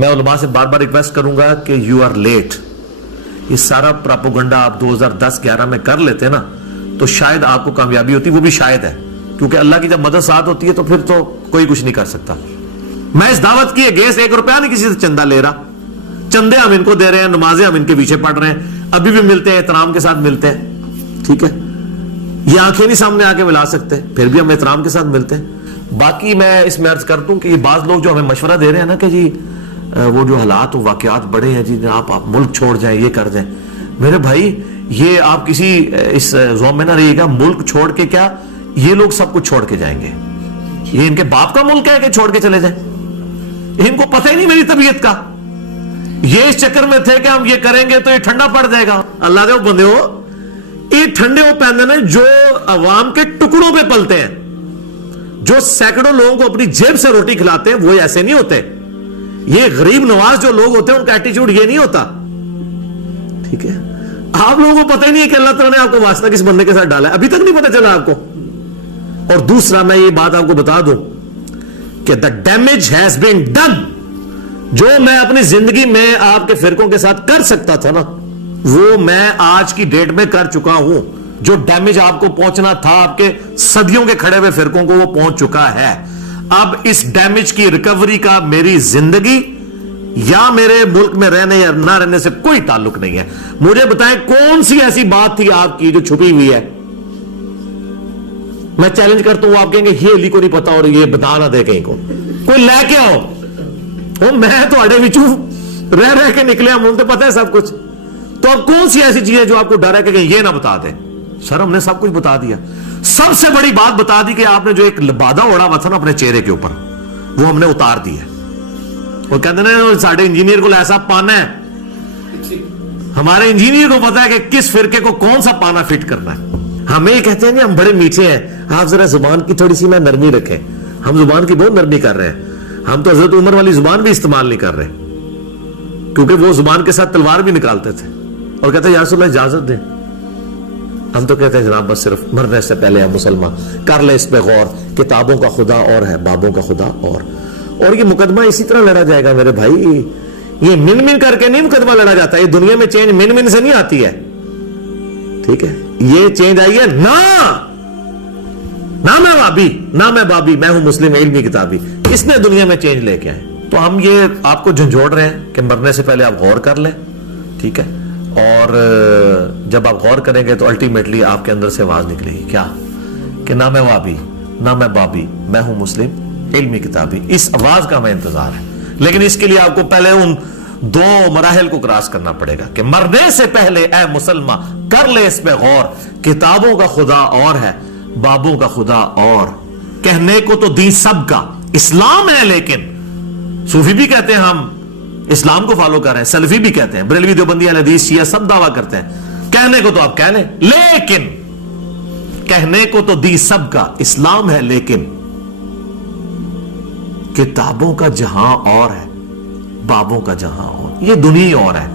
میں علماء سے بار بار ریکویسٹ کروں گا کہ یو آر لیٹ. یہ سارا پراپوگنڈا آپ 2010-11 میں کر لیتے نا تو شاید آپ کو کامیابی ہوتی, وہ بھی شاید ہے, کیونکہ اللہ کی جب مدد ساتھ ہوتی ہے تو پھر تو کوئی کچھ نہیں کر سکتا. میں اس دعوت کی اگینسٹ 1 روپیہ نہیں کسی سے چندہ لے رہا. چندے ہم ان کو دے رہے ہیں, نمازیں ہم ان کے پیچھے پڑھ رہے ہیں, ابھی بھی ملتے ہیں, احترام کے ساتھ ملتے ہیں. ٹھیک ہے, یہ آنکھیں نہیں سامنے آ کے ملا سکتے, پھر بھی ہم احترام کے ساتھ ملتے ہیں. باقی میں اس میں عرض کر دوں کہ یہ بعض لوگ جو ہمیں مشورہ دے رہے ہیں نا کہ جی وہ جو حالات و واقعات بڑے ہیں جی, آپ ملک چھوڑ جائیں, یہ کر جائیں. میرے بھائی یہ آپ کسی اس زوم میں نہ رہیے گا. ملک چھوڑ کے کیا, یہ لوگ سب کچھ چھوڑ کے جائیں گے. یہ ان کے باپ کا ملک ہے کہ چھوڑ کے چلے جائیں. ان کو پتہ ہی نہیں میری طبیعت کا. یہ اس چکر میں تھے کہ ہم یہ کریں گے تو یہ ٹھنڈا پڑ جائے گا. اللہ دے بندے ہو, یہ ٹھنڈے وہ پہنتے ہیں جو عوام کے ٹکڑوں پہ پلتے ہیں, جو سینکڑوں لوگوں کو اپنی جیب سے روٹی کھلاتے ہیں, وہ ایسے نہیں ہوتے. یہ غریب نواز جو لوگ ہوتے ہیں ان کا ایٹیچیوڈ یہ نہیں ہوتا. ٹھیک ہے, آپ لوگوں کو پتہ ہی نہیں ہے کہ اللہ تعالیٰ نے آپ کو واسطہ کس بندے کے ساتھ ڈالا ہے, ابھی تک نہیں پتہ چلا آپ کو. اور دوسرا میں یہ بات آپ کو بتا دوں کہ the damage has been done. جو میں اپنی زندگی میں آپ کے فرقوں کے ساتھ کر سکتا تھا نا, وہ میں آج کی ڈیٹ میں کر چکا ہوں. جو ڈیمیج آپ کو پہنچنا تھا آپ کے صدیوں کے کھڑے ہوئے فرقوں کو, وہ پہنچ چکا ہے. اب اس ڈیمیج کی ریکوری کا میری زندگی یا میرے ملک میں رہنے یا نہ رہنے سے کوئی تعلق نہیں ہے. مجھے بتائیں کون سی ایسی بات تھی آپ کی جو چھپی ہوئی ہے. میں چیلنج کرتا ہوں, آپ کہیں گے یہ علی کو نہیں پتا اور یہ بتا نہ دے کہیں کو, کوئی لے کے آؤ. میں تو اڑے بچوں رہ رہ کے نکلے, ہم تو پتہ ہے سب کچھ. تو اب کون سی ایسی چیزیں جو آپ کو ڈر ہے کہ یہ نہ بتا دیں. سر ہم نے سب کچھ بتا دیا. سب سے بڑی بات بتا دی کہ آپ نے جو ایک لبادہ اڑا ہوا تھا نا اپنے چہرے کے اوپر, وہ ہم نے اتار دی ہے. وہ کہتے ہیں ساڑھے انجینئر کو ایسا پانا ہے, ہمارے انجینئر کو پتا ہے کہ کس فرقے کو کون سا پانا فٹ کرنا ہے. ہمیں یہ کہتے ہیں کہ ہم بڑے میٹھے ہیں, آپ ذرا زبان کی تھوڑی سی میں نرمی رکھیں. ہم زبان کی بہت نرمی کر رہے ہیں. ہم تو حضرت عمر والی زبان بھی استعمال نہیں کر رہے, کیونکہ وہ زبان کے ساتھ تلوار بھی نکالتے تھے اور کہتے ہیں یا رسول اللہ اجازت دیں. ہم تو کہتے ہیں جناب بس صرف مرنے سے پہلے ہم مسلمان کر لے اس پہ غور, کتابوں کا خدا اور ہے, بابوں کا خدا اور یہ مقدمہ اسی طرح لڑا جائے گا میرے بھائی. یہ من من کر کے نہیں مقدمہ لڑا جاتا. یہ دنیا میں چینج من من سے نہیں آتی ہے. ٹھیک ہے, یہ چینج آئی ہے نہ میں وابی نہ میں بابی, میں ہوں مسلم علمی کتابی. اس نے دنیا میں چینج لے کے آئے. تو ہم یہ آپ کو جھنجھوڑ رہے ہیں کہ مرنے سے پہلے آپ غور کر لیں. ٹھیک ہے, اور جب آپ غور کریں گے تو الٹیمیٹلی آپ کے اندر سے آواز نکلے گی کیا, کہ نہ میں وابی نہ میں بابی, میں ہوں مسلم علمی کتابی. اس آواز کا ہمیں انتظار ہے. لیکن اس کے لیے آپ کو پہلے ان 2 مراحل کو کراس کرنا پڑے گا کہ مرنے سے پہلے اے مسلمان کر لے اس پہ غور, کتابوں کا خدا اور ہے, بابوں کا خدا اور. کہنے کو تو دین سب کا اسلام ہے, لیکن صوفی بھی کہتے ہیں ہم اسلام کو فالو کر رہے ہیں, سلفی بھی کہتے ہیں, بریلوی دیوبندی اہل حدیث شیعہ سب دعویٰ کرتے ہیں. کہنے کو تو آپ کہہ لیں, لیکن کہنے کو تو دین سب کا اسلام ہے, لیکن کتابوں کا جہاں اور ہے, بابوں کا جہاں اور. یہ دنیا اور ہے,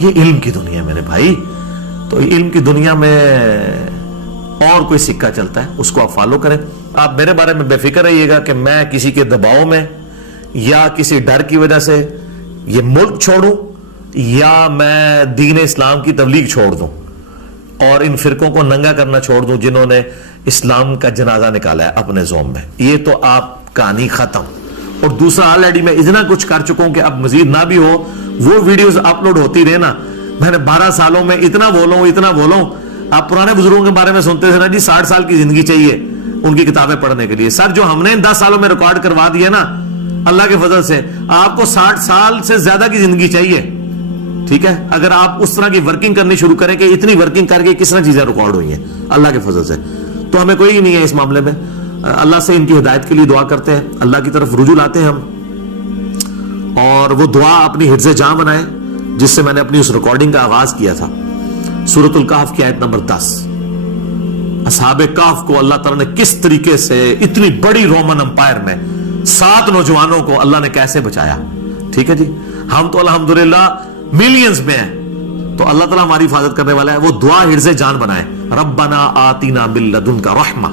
یہ علم کی دنیا میرے بھائی. تو علم کی دنیا میں اور کوئی سکہ چلتا ہے, اس کو آپ فالو کریں. آپ میرے بارے میں بے فکر رہیے گا کہ میں کسی کے دباؤ میں یا کسی ڈر کی وجہ سے یہ ملک چھوڑوں یا میں دین اسلام کی تبلیغ چھوڑ دوں اور ان فرقوں کو ننگا کرنا چھوڑ دوں جنہوں نے اسلام کا جنازہ نکالا ہے اپنے زوم میں. یہ تو آپ کہانی ختم. اور دوسرا آلریڈی میں اتنا کچھ کر چکا ہوں کہ اب مزید نہ بھی ہو. وہ ویڈیوز اپلوڈ ہوتی رہے نا, میں نے 12 سالوں میں اتنا بولوں. آپ پرانے بزرگوں کے بارے میں سنتے تھے نا جی 60 سال کی زندگی چاہیے ان کی کتابیں پڑھنے کے لیے. سر جو ہم نے 10 سالوں میں ریکارڈ کروا دیا نا اللہ کے فضل سے, آپ کو 60 سال سے زیادہ کی زندگی چاہیے. ٹھیک ہے, اگر آپ اس طرح کی ورکنگ کرنی شروع کریں کہ اتنی ورکنگ کر کے کس طرح چیزیں ریکارڈ ہوئی ہیں اللہ کے فضل سے, تو ہمیں کوئی نہیں ہے اس معاملے میں. اللہ سے ان کی ہدایت کے لیے دعا کرتے ہیں, اللہ کی طرف رجوع لاتے ہیں ہم, اور وہ دعا اپنی حفظ جاں بنائے جس سے میں نے اپنی اس ریکارڈنگ کا آغاز کیا تھا. سورۃ الکہف کی آیت نمبر 10. اصحاب کہف کو اللہ تعالیٰ نے کس طریقے سے اتنی بڑی رومن امپائر میں 7 نوجوانوں کو اللہ نے کیسے بچایا. ٹھیک ہے جی, ہم تو الحمدللہ ملینز میں ہیں, تو اللہ تعالیٰ ہماری حفاظت کرنے والا ہے. وہ دعا حرز جان بنائے, ربنا آتینا من لدنک رحمہ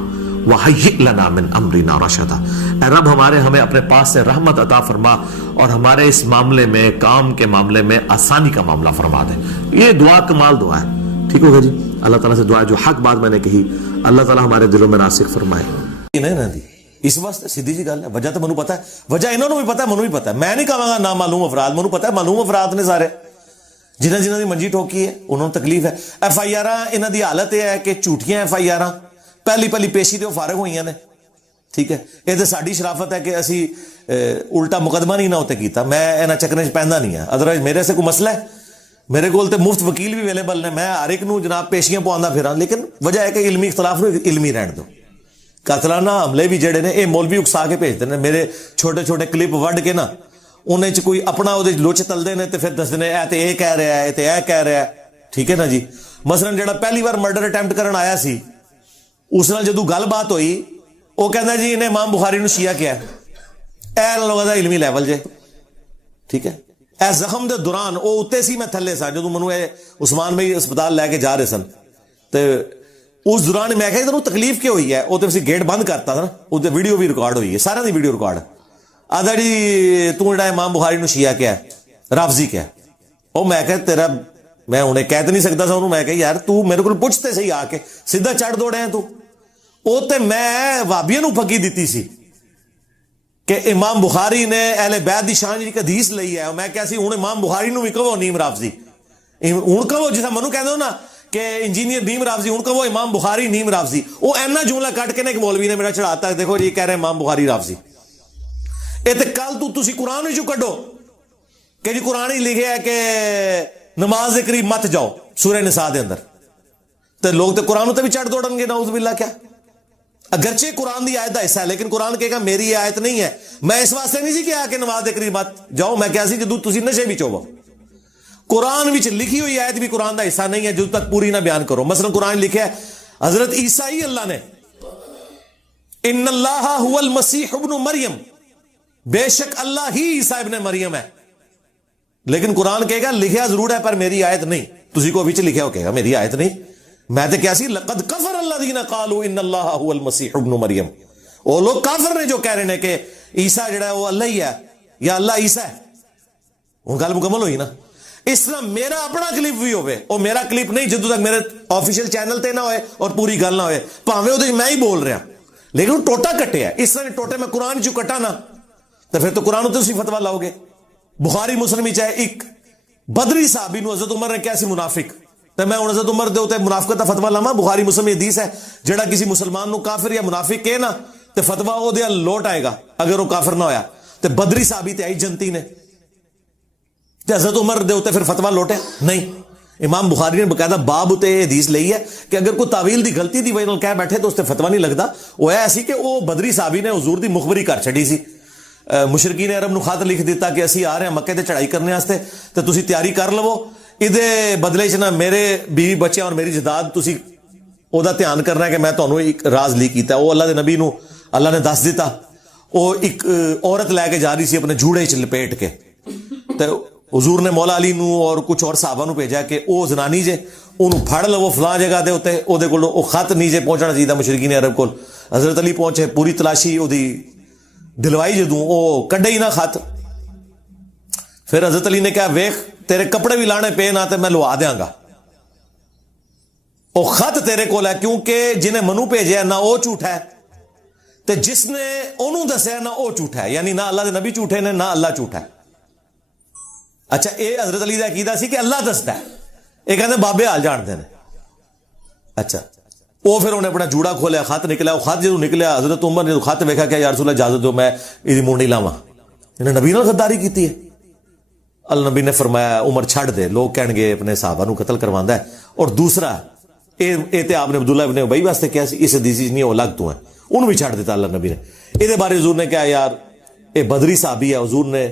वहय्यि लना मिन अमरिना रशदा, ए रब हमारे हमें अपने पास से रहमत अता फरमा और हमारे इस मामले में, काम के मामले में आसानी का मामला फरमा दे। ये दुआ कमाल दुआ है। ठीक होगा जी। अल्लाह ताला से दुआ है, जो हक बात मैंने कही अल्लाह ताला हमारे दिलों में नासिक फरमाए। इस वास्ते सीधी जी गल है, वजह तो मैनू पता है, वजह इन्होंने भी पता है, मैनू भी पता है। मैं नहीं कहांगा ना मालूम अफराद, मैनू पता है मालूम अफराद ने सारे, जिन्हें जिन्हों की मंजी ठोकी है उन्होंने तकलीफ है। FIR इन्हों की हालत यह है कि झूठियां FIR पहली पहली पेशी तो फारग हुई ने। ठीक है, ये तो साडी शराफत है कि असी उल्टा मुकदमा नहीं ना उत्ते कीता। मैं इन्हां चक्करां च पैंदा नहीं है, अदरवाइज मेरे से कोई मसला है, मेरे को मुफ्त वकील भी अवेलेबल ने, मैं हर एक नूं जनाब पेशियां पवांदा फिरां। लेकिन वजह है कि इलमी इख्तलाफ नूं इलमी रहण दो। कातलाना हमले भी जेडे ने ये मौलवी उकसा के भेजते हैं, मेरे छोटे छोटे क्लिप वढ़ के ना उन्हें च कोई अपना उहदे लुच तलदे ने ते फिर दसदे ने ए ते ए कह रहा है, ए ते ए कह रहा है। ठीक है ना जी। मसलन जेड़ा पहली बार मर्डर अटैम्प्ट करन आया सी, उस नाल जदों गलबात होई, वो कहंदा जी इन्हें इमाम बुखारी नूं शिया किया। ए लोगों दा इलमी लैवल जे। ठीक है, ए जख्म दे दौरान वो उत्ते सी, मैं थल्ले सा जदों मैनूं उस्मान भाई अस्पताल लैके जा रहे सन, ते उस दौरान मैं कहा तकलीफ क्यों हुई है, वो तो गेट बंद करता था ना, उससे वीडियो भी रिकॉर्ड हुई है, सारा दी वीडियो रिकॉर्ड। आदा जी तू जेड़ा इमाम बुखारी नूं शिया क्या राफजी क्या, ओ मैं कहा तेरा, मैं उन्हें कह तो नहीं सकता था, मैं कहा यार तू मेरे को पूछते सही आके, सीधा चढ़ दौड़े है तू। ओ ते मैं वाबिया नूं फकी दी सी कि इमाम बुखारी ने अहले बैत दी शान जी हदीस लई है। मैं क्या सी हुण इमाम बुखारी नूं भी कहो नीम राफजी, हुण कहो जिस मनु कहंदे हो ना कि इंजीनियर नीम राफजी, हुण कहो इमाम बुखारी नीम राफजी। वो ऐना जुमला कट के ना एक मौलवी ने मेरा चढ़ाता है, देखो जी कह रहे इमाम बुखारी राफजी। ये तो कल तुसी कुरान विचों कड्डो कि जी कुरान ही लिखे है कि नमाज के करीब मत जाओ, सूरह निसा दे अंदर, तो लोग तो कुरान उत्ते भी चढ़ दौड़नगे नाउज़ बिल्लाह। क्या अगरचे कुरान की आयत का हिस्सा है, लेकिन कुरान कहेगा मेरी आयत नहीं है। मैं इस वास्ते नहीं सी कहा कि नमाज के करीब मत जाओ, मैं क्या सी जदों तुसी नशे विच होवो। कुरान विच लिखी हुई आयत भी कुरान का हिस्सा नहीं है जब तक पूरी ना बयान करो। मसलन कुरान लिखे है हजरत ईसा ही अल्लाह ने, इन्नल्लाह हुवल मसीह इब्न मरियम, बेशक अल्लाह ही ईसा इब्न मरियम है। लेकिन कुरान कहेगा लिखा जरूर है पर मेरी आयत नहीं। तुसी को विच लिखा हो कहेगा मेरी आयत नहीं। मैं तो क्या सी लक़द कफ़र अल्लज़ीना क़ालू इन्नल्लाह हुवल मसीह इब्न मरियम, वो लोग काफिर ने जो कह रहे हैं कि ईसा जड़ा वो अल्लाह ही है या अल्लाह ईसा है। वो गल मुकम्मल हुई ना। इस तरह मेरा अपना क्लिप भी होवे, और मेरा क्लिप नहीं जदों तक मेरे ऑफिशियल चैनल ते ना होए और पूरी गल ना होए, भावें उहदे मैं ही बोल रहा, लेकिन टोटा कटिया। इस तरह टोटे मैं कुरान चो कटा ना, तो फिर तो कुरान उत्ते तुसीं फतवा लाओगे। बुखारी मुस्लिम चाहे एक बदरी साहबी नूं हज़रत उमर ने कहा सी मुनाफिक, तो मैं हज़रत उमर दे उत्ते मुनाफिकत दा फतवा लावां। बुखारी मुस्लिम हदीस है, जेड़ा किसी मुसलमान नूं काफिर या मुनाफिक कहे ना, तो फतवा ओहदे अल लोट आएगा अगर वो काफिर ना होया। तो बदरी साहबी ते आई जनती ने, ते हज़रत उमर दे उत्ते फिर फतवा लोटे नहीं। इमाम बुखारी ने बकायदा बाब उत्ते हदीस लई है कि अगर कोई तावील दी गलती दी वजह नाल कह बैठे तो उसते फतवा नहीं लगदा। वो ऐसी कि वो बदरी साहबी ने हुजूर दी मुखबरी कर छड़ी सी। मुशरकीन अरब नूं खत लिख दिता कि असी आ रहे हैं मक्के ते चढ़ाई करने वास्ते, तो तुसी तैयारी कर लवो, इहदे बदले च ना मेरे बीवी बच्चे और मेरी जायदाद तुसी ओहदा ध्यान करना है कि मैं तुहानूं एक राज लीक कीता। वो अल्लाह दे नबी नूं अल्लाह ने दस दिता। वो एक औरत लैके जा रही सी अपने जूड़े च लपेट के, तो हुजूर ने मौला अली नूं और कुछ और साहबा नूं भेजा कि वो जनानी जे उन्होंने फड़ लवो फलां जगह दे उत्ते, ओहदे कोल वो खत नहीं जे पहुंचना चाहिए मुशरकीन अरब कोल। हजरत अली पहुंचे, पूरी तलाशी ओहदी दिलवाई, जदों वो कड्डे ही ना खत। फिर हजरत अली ने कहा वेख तेरे कपड़े भी लाने पे ना तो मैं लुआ देंगा, वो खत तेरे कोल है, क्योंकि जिन्हें मनु भेजा ना वो झूठा है, तो जिसने ओनू दसिया ना वो झूठा है। यानी ना अल्लाह के नबी झूठे ने ना अल्लाह झूठा है। अच्छा, ये हजरत अली का अकीदा सी कि अल्लाह दसदा है, ये कहते बाबे हाल जानते हैं। अच्छा, वो फिर उन्हें अपना जूड़ा खोलिया, खत निकला। वो खत जो निकलिया, हजरत उमर ने खत वेखा क्या यार रसूल इजाजत दो मैं इसकी मुंडी लावां, इन्हें नबी नाल गद्दारी की है। अल्लाह नबी ने फरमाया उमर छड़ दे, लोग कहणगे अपने साहबा नूं कतल करवांदा है। और दूसरा ये ते आपने अब्दुल्ला इब्न उबई वास्ते क्या सी, इस हदीस नहीं, वो अलग तू है, उन्होंने भी छड़ दिता अल्लाह नबी ने। इहदे बारे हुजूर ने कहा यार ये बदरी साहबी है, हुजूर ने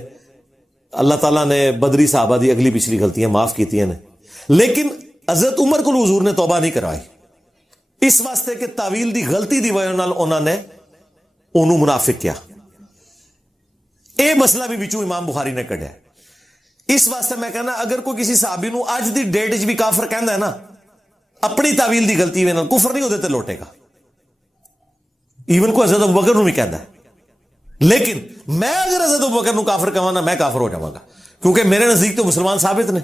अल्लाह ताला ने बदरी साहबा दी अगली पिछली गलतियां माफ की ने, लेकिन हजरत उमर को हुजूर ने तौबा नहीं करवाई, इस वास्ते कि तावील दी गलती दी वजह नाल उन्होंने ओनू मुनाफिक किया। यह मसला भी विचों इमाम बुखारी ने कढ़िया। इस वास्ते मैं कहना अगर कोई किसी साहबी नूं अज दी डेट च भी काफिर कहंदा है ना, अपनी तावील दी गलती वजह नाल कुफर नहीं उहदे ते लोटेगा। ਈਵਨ ਕੋ ਹਜ਼ਰਤ ਅਬੂ ਬਕਰ ਨੂੰ ਵੀ ਕਹਿੰਦਾ। ਲੇਕਿਨ ਮੈਂ ਅਗਰ ਹਜ਼ਰਤ ਅਬੂ ਬਕਰ ਨੂੰ ਕਾਫਰ ਕਹਾਂ ਨਾ, ਮੈਂ ਕਾਫਰ ਹੋ ਜਾਵਾਂਗਾ, ਕਿਉਂਕਿ ਮੇਰੇ ਨਜ਼ਦੀਕ ਤੋਂ ਮੁਸਲਮਾਨ ਸਾਬਿਤ ਨੇ।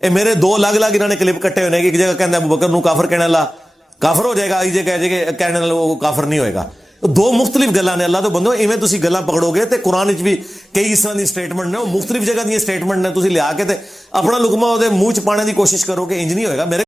ਇਹ ਮੇਰੇ ਦੋ ਅਲੱਗ-ਅਲੱਗ ਇਹਨਾਂ ਨੇ ਕਲਿੱਪ ਕੱਟੇ ਹੋਏ ਨੇ ਕਿ ਇੱਕ ਜਗ੍ਹਾ ਕਹਿੰਦਾ ਅਬੂ ਬਕਰ ਨੂੰ ਕਾਫਰ ਕਹਿਣ ਵਾਲਾ ਕਾਫਰ ਹੋ ਜਾਏਗਾ, ਇਹ ਜਗ੍ਹਾ ਕਹਿਣ ਵਾਲਾ ਉਹ ਕਾਫਰ ਨਹੀਂ ਹੋਏਗਾ। ਦੋ ਮੁਖਤਲਿਫ ਗੱਲਾਂ ਨੇ। ਅੱਲਾਹ ਤੋਂ ਬੰਦੋ, ਇਵੇਂ ਤੁਸੀਂ ਗੱਲਾਂ ਪਕੜੋਗੇ ਤੇ ਕੁਰਾਨ ਵਿੱਚ ਵੀ ਕਈ ਇਸ ਤਰ੍ਹਾਂ ਦੀ ਸਟੇਟਮੈਂਟ ਨੇ, ਉਹ ਮੁਖਤਲਿਫ ਜਗ੍ਹਾ ਦੀਆਂ ਸਟੇਟਮੈਂਟ ਨੇ, ਤੁਸੀਂ ਲਿਆ ਕੇ ਤੇ ਆਪਣਾ ਲੁਕਮਾ ਉਹਦੇ ਮੂੰਹ 'ਚ ਪਾਣੇ ਦੀ ਕੋਸ਼ਿਸ਼ ਕਰੋਗੇ, ਇੰਜ ਨਹੀਂ ਹੋਏਗਾ। ਮੇਰੇ